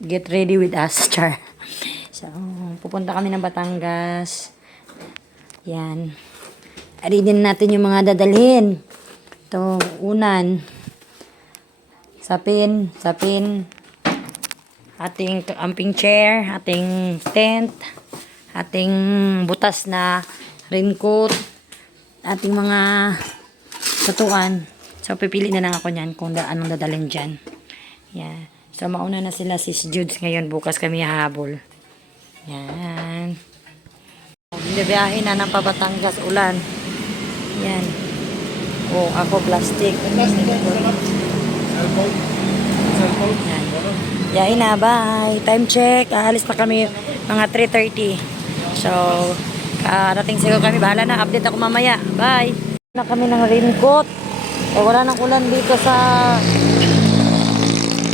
Get ready with us, Char. So, pupunta kami ng Batangas. Yan. Aridin natin yung mga dadalhin. Ito, unan. Sapin. Ating camping chair. Ating tent. Ating butas na raincoat. Ating mga tutuan. So, pipili na lang ako niyan kung anong dadalhin dyan. Yan. So, mauna na sila sis Judes ngayon. Bukas kami hahabol. Yan. Bibiyahe na ng Pabatangas ulan. Yan. Oh, ako plastic. Yan. Yain na, bye. Time check. Aalis na kami mga 3:30. So, karating siguro kami. Bahala na. Update ako mamaya. Bye. Na kami ng raincoat. Wala nang ulan dito sa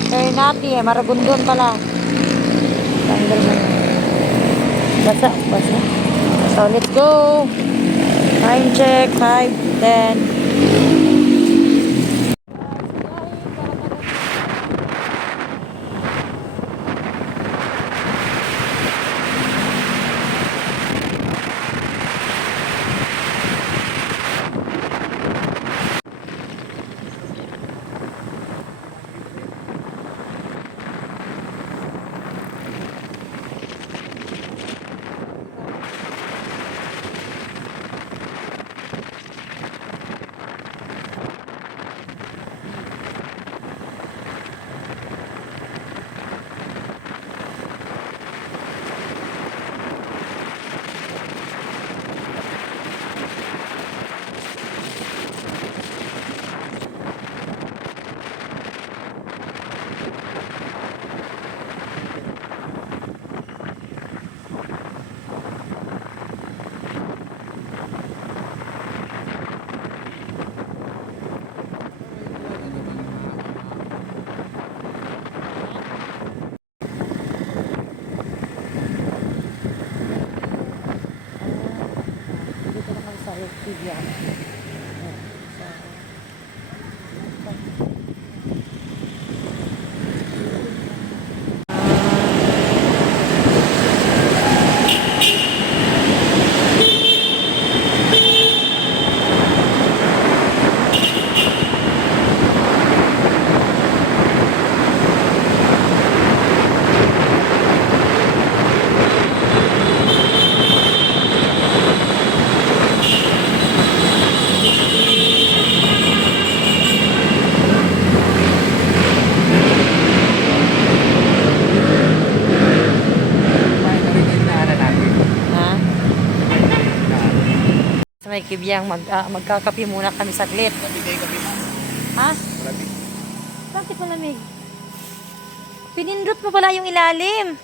Ternate, Maragondon pala. Tanggal mo. Basa. So, let's go. Time check, 5:10. May kibyang magkakape muna kami saglit. Ha? Bakit malamig? Pinindot mo pala yung ilalim.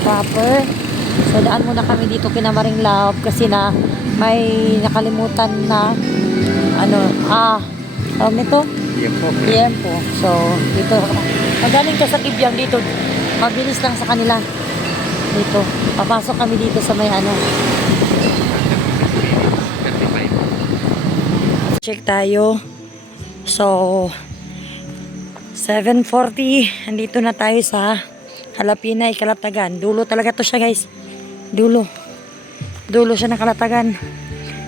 Proper. So, daan muna kami dito kina Maring Love kasi na may nakalimutan na tawag nito? Tiempo. So, dito magaling ka sa Kibyang dito. Mabilis lang sa kanila. Dito. Papasok kami dito sa may Check tayo. So, 7:40. Andito na tayo sa Halapinay, Kalatagan. Dulo talaga to siya, guys. Dulo siya ng Kalatagan.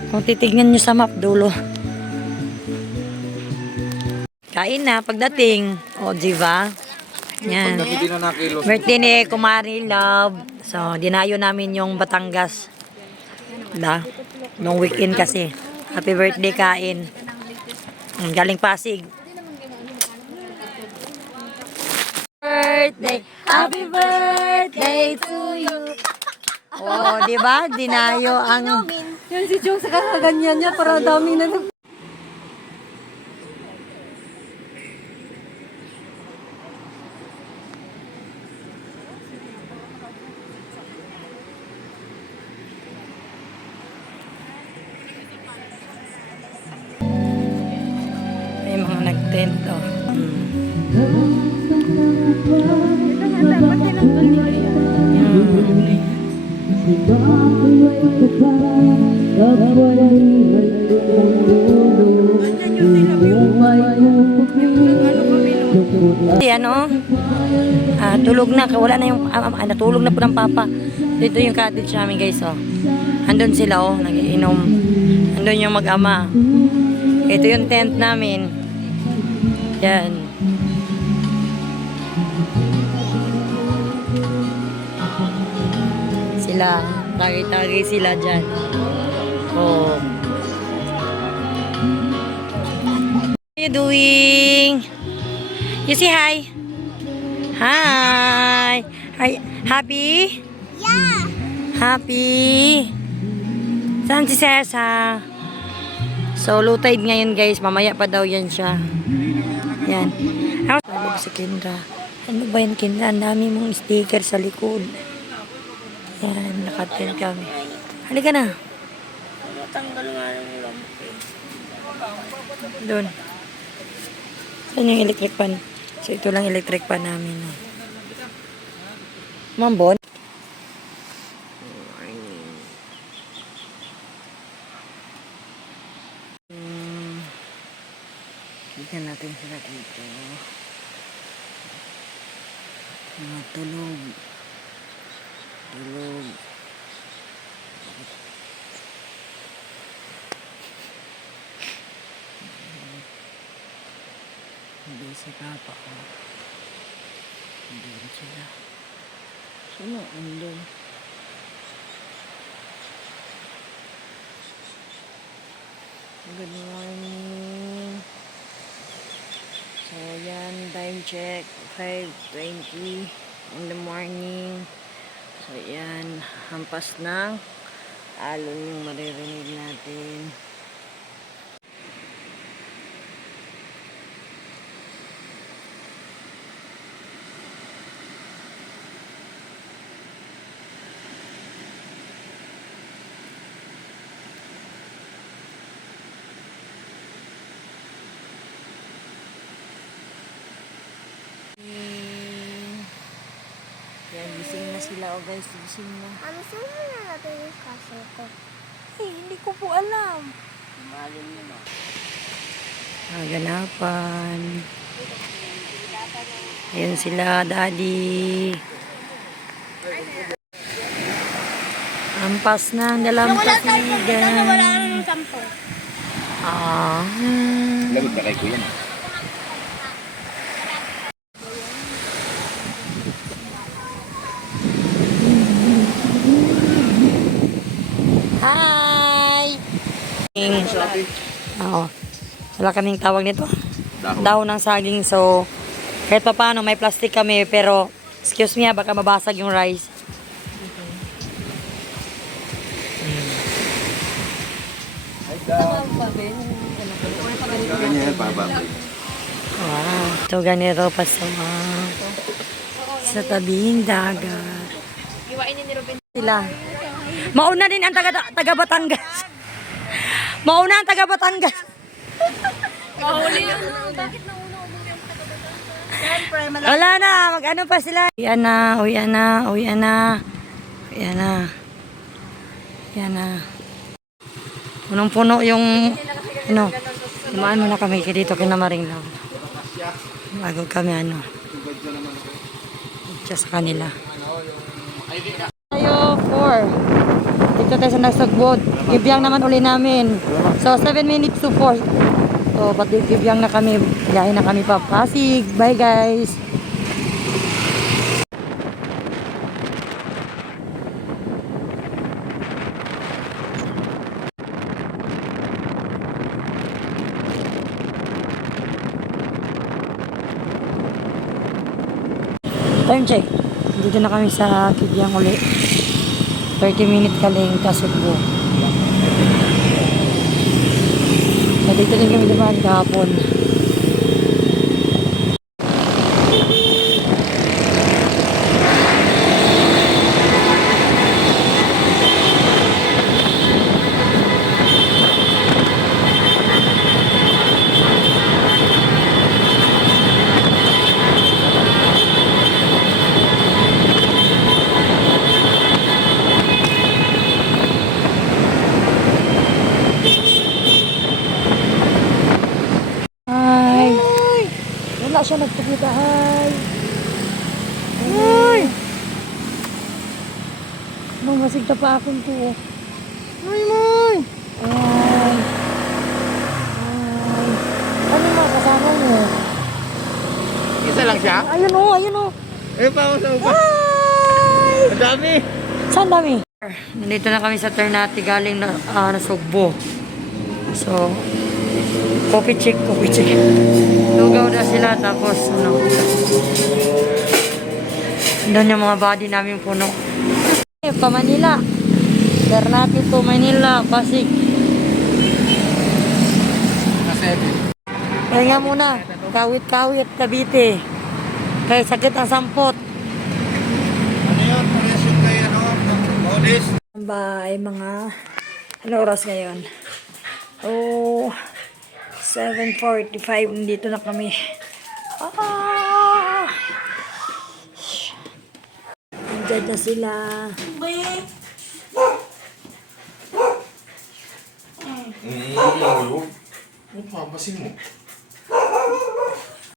Kung titignan nyo sa map, dulo. Kain na pagdating. O, diba? Yan. Birthday ni Kumari Love. So, dinayo namin yung Batangas. Nung weekend kasi. Happy birthday, kain. Galing Pasig. Birthday, happy birthday to you. di ba? Dinayo ang... Yan si Chong sa kakaganyan niya, para daming na May mga nag-tent, oh. Ano? Tulog na. Wala na yung... natulog na po ng papa. Dito yung cottage namin, guys, oh. Andun sila, oh. Nagiinom. Andun yung mag-ama. Ito yung tent namin. Yan. Sila. Tagay-tagay sila dyan. Oh. What are you doing? You say hi. Hi. Happy? Yeah! Happy? Saan si Cesa? So, low tide ngayon, guys. Mamaya pa daw yan siya. Yan. Tulog si Kendra. Ano ba yan, Kendra? Ang dami mong sticker sa likod. Yan, nakatin kami. Halika na. Tanggal nga lang yung lampi. Doon. Saan yung electric pan? So, ito lang electric pan namin. Mambon? Tignan natin sila dito. Mga tulog. Tulog. Hindi si papa ko. Hindi sila. Sino? Andun. Good morning. So, yan. Time check. 5:20 in the morning. So, yan. Hampas ng alon yung maririnig natin. Yan, gising na sila. O guys, gising na. Ano saan mo nalagay yung kaso ko? Hindi ko po alam. Malim yun o. Ganapan. Ayan sila, daddy. Ampas na ang dalampasigan. Wala nang sampo. Lagot na kay kuya na. Hi! Oo. Wala kaming tawag nito. Dahon ng saging. So, kahit pa paano, may plastic kami. Pero, excuse me, baka mabasag yung rice. Ganyan, bababay. Wow. Ito ganito pa sa tabing dagat. Sila. Mauna din ang taga Batangas. Mauna ang taga Batangas. Mahuli yun. Bakit nauna umuli ang taga-Batangas? Siyempre, Wala na, mag-ano pa sila. Uyan na, uyan na, uyan na. Uyan na. Uyan na. Punong-puno yung, ano, dumaan muna kami dito kinamaring lang. Bago kami, ano, siya sa kanila. Tayo, 4. Dito tayo sa Nasagbod. Gibyang naman uli namin. So, 7 minutes to 4. So, pati gibyang na kami. Biyahe na kami pa Pasig. Bye, guys. Time check. Dito na kami sa Kibyang uli. 30-minute kaling Kasugbo. So, dito din kami dumaan kahapon. Hi! Wala siya nagpakita. Hi! Hi! Mamasig ka pa akong to. Hi, Moy! Ayan. Hi! Ano yung mga kasama mo? Isa lang siya? Ayun o, ayun o. Eh, pa ako sa upa. Hi! Ang dami. Saan dami? Nandito na kami sa Ternate galing na Sugbo. So, coffee check. Lugaw na sila tapos ano. Doon yung mga body namin puno. Pa Manila. Ternate to Manila, Pasig. Pahinga muna. Kawit-kawit, Cavite. Kaya sakit ang sampot. Ano yun? Parehas yung kay ano? Modis. Bye mga... Ano oras ngayon? Oh... 7:45. Nandito na kami. Ah! Nandiyan na sila. Ano pa? Basin mo.